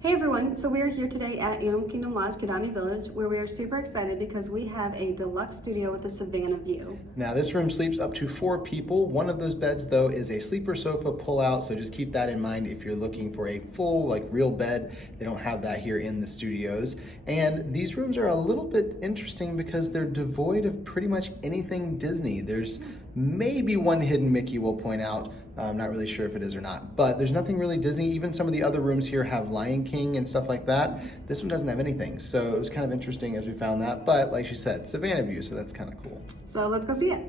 Hey everyone, so we are here today at Animal Kingdom Lodge, Kidani Village, where we are super excited because we have a deluxe studio with a Savanna view. Now this room sleeps up to 4 people. One of those beds though is a sleeper sofa pull out, so just keep that in mind if you're looking for a full real bed. They don't have that here in the studios. And these rooms are a little bit interesting because they're devoid of pretty much anything Disney. There's maybe one hidden Mickey we'll point out. I'm not really sure if it is or not, but there's nothing really Disney. Even some of the other rooms here have Lion King and stuff like that. This one doesn't have anything, so it was kind of interesting as we found that. But like she said, Savanna view, so that's kind of cool. So let's go see it.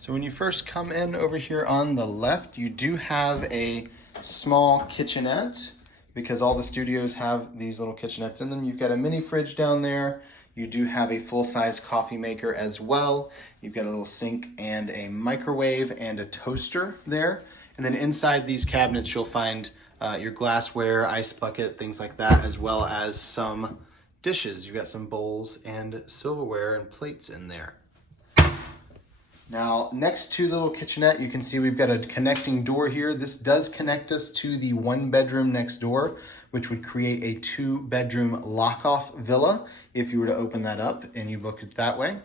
So when you first come in over here on the left, you do have a small kitchenette because all the studios have these little kitchenettes in them. You've got a mini fridge down there. You do have a full-size coffee maker as well. You've got a little sink and a microwave and a toaster there. And then inside these cabinets, you'll find your glassware, ice bucket, things like that, as well as some dishes. You've got some bowls and silverware and plates in there. Now, next to the little kitchenette, you can see we've got a connecting door here. This does connect us to the 1-bedroom next door, which would create a 2-bedroom lock-off villa if you were to open that up and you book it that way.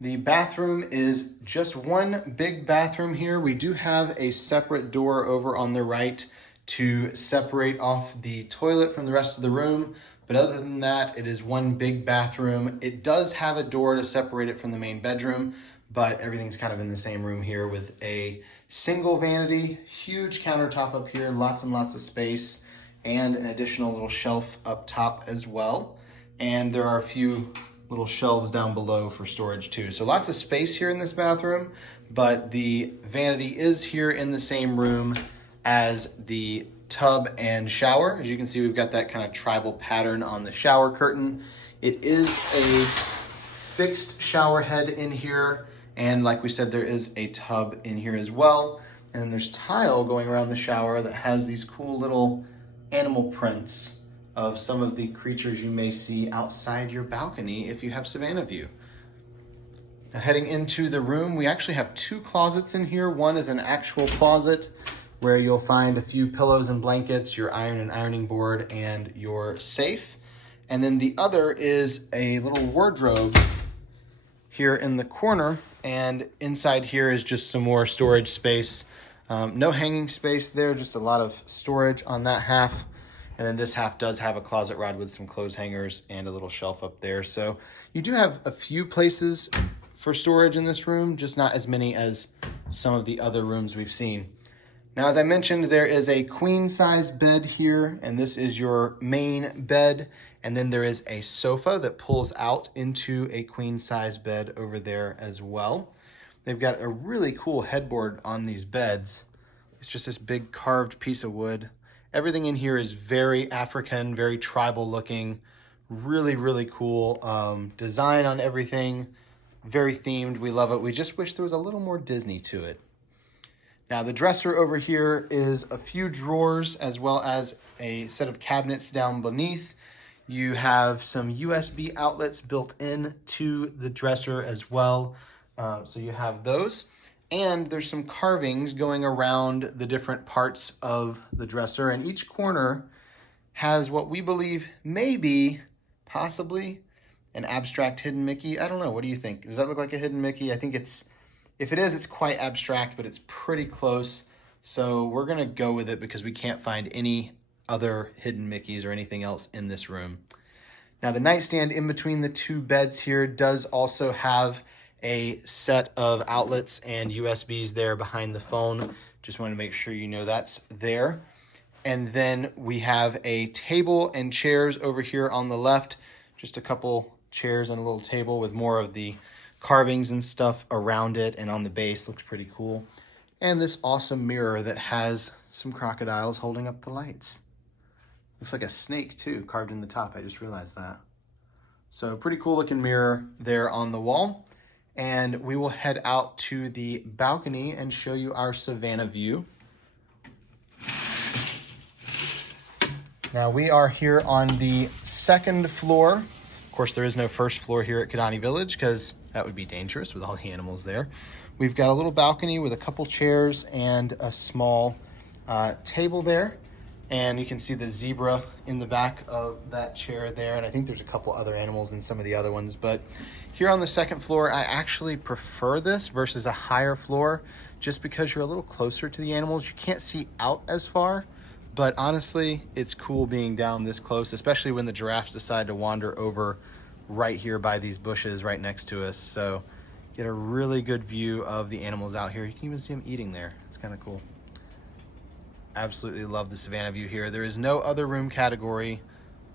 The bathroom is just one big bathroom here. We do have a separate door over on the right to separate off the toilet from the rest of the room. But other than that, it is one big bathroom. It does have a door to separate it from the main bedroom, but everything's kind of in the same room here with a single vanity, huge countertop up here, lots and lots of space, and an additional little shelf up top as well. And there are a few little shelves down below for storage too. So lots of space here in this bathroom, but the vanity is here in the same room as the tub and shower. As you can see, we've got that kind of tribal pattern on the shower curtain. It is a fixed shower head in here. And like we said, there is a tub in here as well. And then there's tile going around the shower that has these cool little animal prints of some of the creatures you may see outside your balcony if you have Savanna view. Now heading into the room, we actually have 2 closets in here. One is an actual closet where you'll find a few pillows and blankets, your iron and ironing board, and your safe. And then the other is a little wardrobe here in the corner, and inside here is just some more storage space. No hanging space there, just a lot of storage on that half. And then this half does have a closet rod with some clothes hangers and a little shelf up there. So you do have a few places for storage in this room, just not as many as some of the other rooms we've seen. Now, as I mentioned, there is a queen size bed here, and this is your main bed. And then there is a sofa that pulls out into a queen size bed over there as well. They've got a really cool headboard on these beds. It's just this big carved piece of wood. Everything in here is very African, very tribal looking, really, really cool design on everything. Very themed, we love it. We just wish there was a little more Disney to it. Now the dresser over here is a few drawers as well as a set of cabinets down beneath. You have some USB outlets built in to the dresser as well. So you have those. And there's some carvings going around the different parts of the dresser. And each corner has what we believe may be possibly an abstract hidden Mickey. I don't know. What do you think? Does that look like a hidden Mickey? I think if it is, it's quite abstract, but it's pretty close. So we're going to go with it because we can't find any other hidden Mickeys or anything else in this room. Now the nightstand in between the 2 beds here does also have a set of outlets and USBs there behind the phone. Just want to make sure you know that's there. And then we have a table and chairs over here on the left. Just a couple chairs and a little table with more of the carvings and stuff around it, and on the base looks pretty cool. And this awesome mirror that has some crocodiles holding up the lights. Looks like a snake too, carved in the top. I just realized that. So pretty cool looking mirror there on the wall. And we will head out to the balcony and show you our Savanna view. Now we are here on the 2nd floor. Of course, there is no 1st floor here at Kidani Village because that would be dangerous with all the animals there. We've got a little balcony with a couple chairs and a small table there. And you can see the zebra in the back of that chair there. And I think there's a couple other animals in some of the other ones. But here on the second floor, I actually prefer this versus a higher floor just because you're a little closer to the animals. You can't see out as far, but honestly, it's cool being down this close, especially when the giraffes decide to wander over right here by these bushes right next to us. So get a really good view of the animals out here. You can even see them eating there. It's kind of cool. Absolutely love the Savanna view here. There is no other room category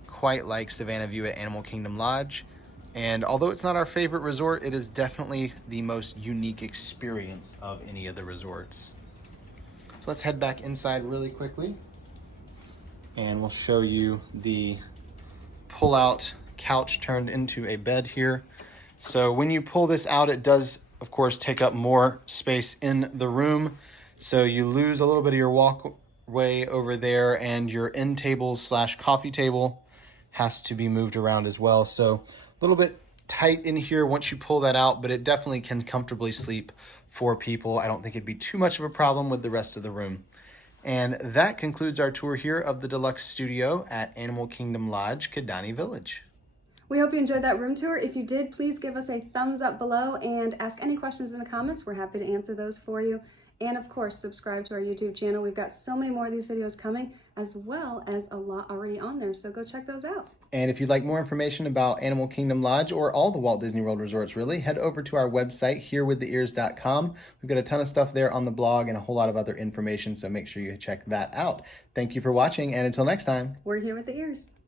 quite like Savanna view at Animal Kingdom Lodge. And although it's not our favorite resort, it is definitely the most unique experience of any of the resorts. So let's head back inside really quickly and we'll show you the pull-out couch turned into a bed here. So when you pull this out, it does, of course, take up more space in the room. So you lose a little bit of your walkway over there, and your end table / coffee table has to be moved around as well. So a little bit tight in here once you pull that out, but it definitely can comfortably sleep 4 people. I don't think it'd be too much of a problem with the rest of the room. And that concludes our tour here of the Deluxe Studio at Animal Kingdom Lodge, Kidani Village. We hope you enjoyed that room tour. If you did, please give us a thumbs up below and ask any questions in the comments. We're happy to answer those for you. And of course, subscribe to our YouTube channel. We've got so many more of these videos coming, as well as a lot already on there. So go check those out. And if you'd like more information about Animal Kingdom Lodge or all the Walt Disney World resorts, really, head over to our website, herewiththeears.com. We've got a ton of stuff there on the blog and a whole lot of other information, so make sure you check that out. Thank you for watching, and until next time, We're here with the ears.